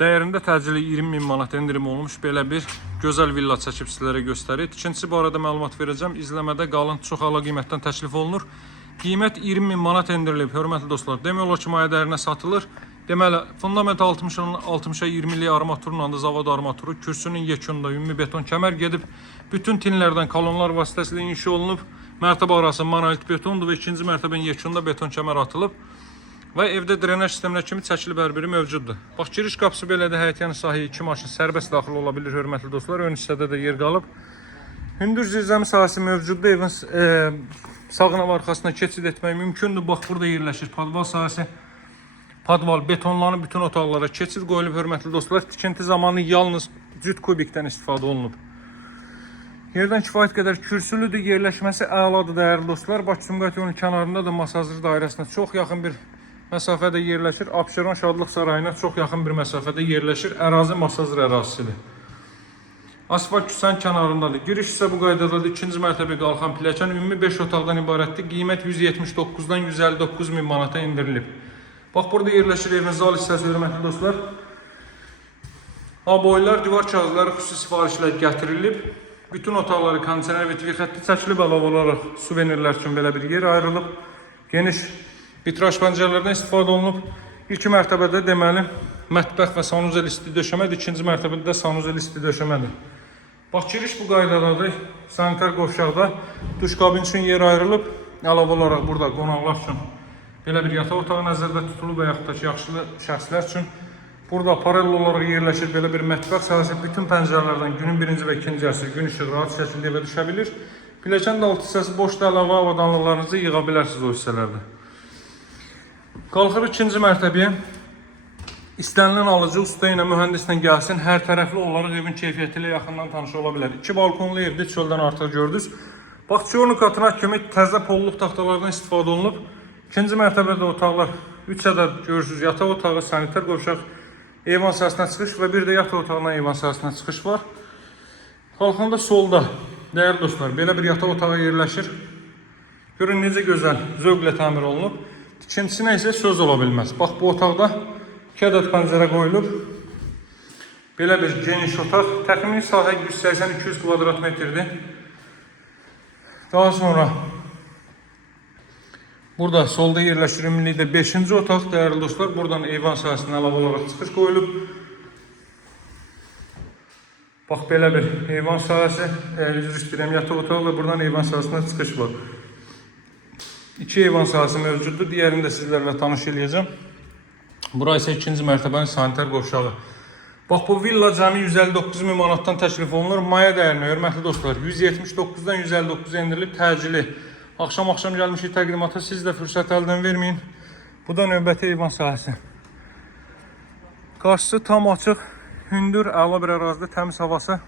Dəyərində təcili 20.000 manat endirim olmuş belə bir gözəl villa çəkib sizlərə göstərir. Tikinti barədə məlumat verəcəm. İzləmədə qalın, çox əla qiymətdən təklif olunur. Qiymət 20.000 manat endirilib, hörmətli dostlar. Demək olar ki, maya dəyərinə satılır. Deməli, fundament 60'a 20'lik armaturla da zavod armaturu, kürsünün yekunda ümumi beton kəmər gedib. Bütün tinlərdən kolonlar vasitəsilə inşa olunub. Mərtəbə arası monolit betondur və ikinci mərtəbənin yekunda beton kəmər atılıb. Və evdə drenaj sisteminə kimi çəkili bər-biri mövcuddur. Bax, giriş qapısı belədir, həyətyanı sahəyə 2 maşın sərbəst daxil ola bilir, hörmətli dostlar. Ön hissədə də yer qalıb. Hündür zirzəmi sahəsi mövcuddur. Evin sağına və arxasına keçid etmək mümkündür. Bax, burada yerləşir podval sahəsi. Podval betonlanıb, bütün otaqlara keçid qoyulub, hörmətli dostlar. Tikinti zamanı yalnız cüt kubikdən istifadə olunub. Yerdən kifayət qədər kürsülüdür, yerləşməsi əladır dəyərli dostlar. Bakı-Sumqayıt yolunun kənarında da Masazır dairəsinə çox yaxın bir məsafədə yerləşir. Abşeron Şadlıq Sarayına çox yaxın bir məsafədə yerləşir. Ərazi Masazır ərazisidir. Asfalt küçənin kənarındadır. Giriş isə bu qaydadadır. İkinci mərtəbə qalxan pilləkən ümumi 5 otaqdan ibarətdir. Qiymət 179'dan 159.000 manata endirilib. Bax, burada yerləşir evin zal hissəsi, hörmətli dostlar. Aboylar, divar kağızları xüsusi sifarişlər gətirilib. Bütün otaqları kondisioner və TV xətti çəkilib, əlavə olaraq suvenirlər üçün belə bir yer ayrılıb. Geniş vitraj pəncərələrdən istifadə olunub. İlk mərtəbədə deməli mətbəx və sanuzel isti döşəmədir. İkinci mərtəbədə də sanuzel isti döşəmədir. Bax, giriş bu qaydadadır. Sanitar qovşaqda duş kabin üçün yer ayrılıb. Əlavə olaraq burada qonaqlar üçün belə bir yataq otağı nəzərdə tutulub və yaxud da ki, yaxşılı şəxslər üçün. Burada paralel olaraq yerləşir belə bir mətbəx sahəsi. Bütün pəncərələrdən günün birinci və ikinci yarısı gün işığı rahat şəkildə evə düşə bilir. Pilləkənin alt hissəsi boşda, əlavə avadanlıqlarınızı yığa bilərsiniz o hissələrdə. Qalxır ikinci mərtəbəyə. İstənilən alıcı usta ilə, mühəndislə gəlsin. Hər tərəfli olaraq evin keyfiyyəti ilə yaxından tanış ola bilər. 2 balkonlu evdə çöldən artıq gördünüz. Bax, çölün qatına kimi təzə polluq taxtalardan istifadə olunub. İkinci mərtəbədə otaqlar 3 ədəd görürsünüz. Yataq otağı, sanitar qovşaq, eyvan sahəsinə çıxış və bir də yataq otağına eyvan sahəsinə çıxış var. Qalxanda solda, dəyərli dostlar, belə bir yataq otağı yerləşir. Görün necə gözəl, zövqlə təmir olunub. Tikintisinə isə söz ola bilməz. Bax, bu otaqda 2 ədəd pəncərə qoyulub. Belə bir geniş otaq. Təxmini sahə 180-200 kvadrat metrdir. Daha sonra burada solda yerləşir ümumilikdə 5-ci otaq, dəyərli dostlar. Buradan eyvan sahəsindən əlavə olaraq çıxış qoyulub. Bax, belə bir eyvan sahəsi, üzr istəyirəm, yataq otağı və buradan eyvan sahəsindən çıxış var. 2 eyvan sahəsi mövcuddur. Digərini də sizlərlə tanış eləyəcəm. Bura isə ikinci mərtəbənin sanitar qovşağı. Bax, bu villa cəmi 159.000 manatdan təklif olunur. Maya dəyərinə, hörmətli dostlar, 179'dan 159 endirilib, təcili. Axşam gəlmişik təqdimata, siz də fürsət əldən verməyin. Bu da növbəti eyvan sahəsi. Qarşısı tam açıq, hündür, əla bir ərazidə, təmiz havası.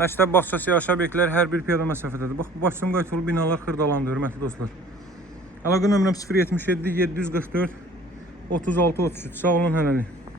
Məktəb bağçası, yaşa obyektləri hər bir piyada məsafədədir. Bax, bu Bakı-Sumqayıt yolu binalar xırdalandı, hörmətli dostlar. Əlaqə nömrəm 077 744 36 33. Sağ olun, hələlik.